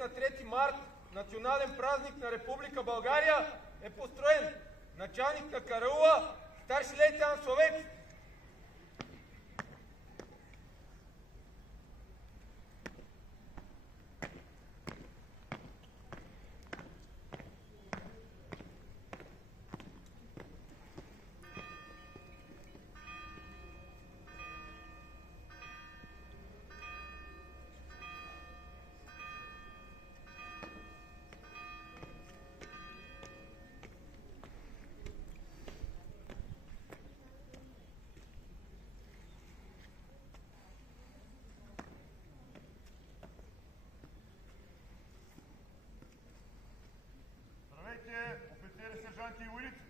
на 3 март, национален празник на Република България, е построен началник на караула, старши лейтенант Словецки. Офицери, сержанти и войници!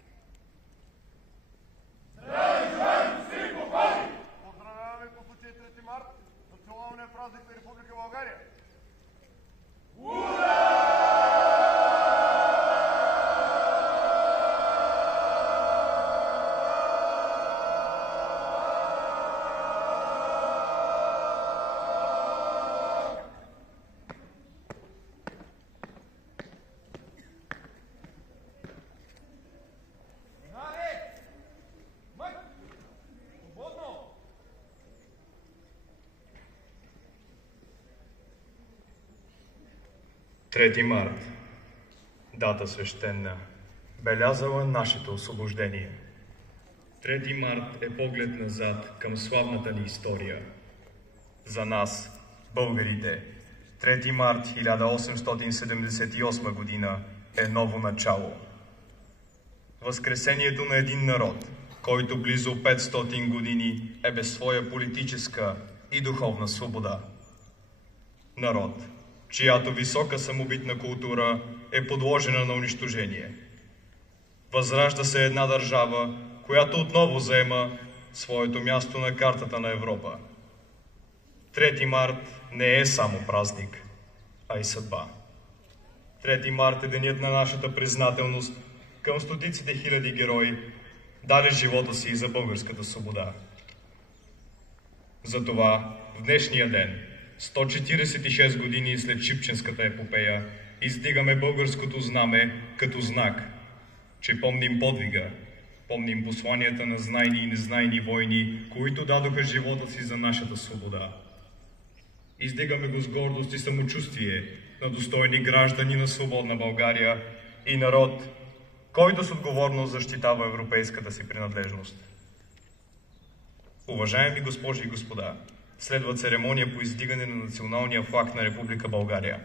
Здравей, здравей, господин полковник! Поздравяваме по случай 3 март, националния празник на Република България! Трети март. Дата свещена, белязала нашето освобождение. 3 март е поглед назад към славната ни история. За нас, българите, 3 март 1878 година е ново начало. Възкресението на един народ, който близо 500 години е без своя политическа и духовна свобода. Народ, чиято висока самобитна култура е подложена на унищожение. Възражда се една държава, която отново заема своето място на картата на Европа. 3 март не е само празник, а и съдба. 3 март е денят на нашата признателност към стотиците хиляди герои, дали живота си за българската свобода. Затова в днешния ден, 146 години след Шипченската епопея, издигаме българското знаме като знак, че помним подвига, помним посланията на знайни и незнайни войни, които дадоха живота си за нашата свобода. Издигаме го с гордост и самочувствие на достойни граждани на свободна България и народ, който с отговорност защитава европейската си принадлежност. Уважаеми госпожи и господа, следва церемония по издигане на националния флаг на Република България.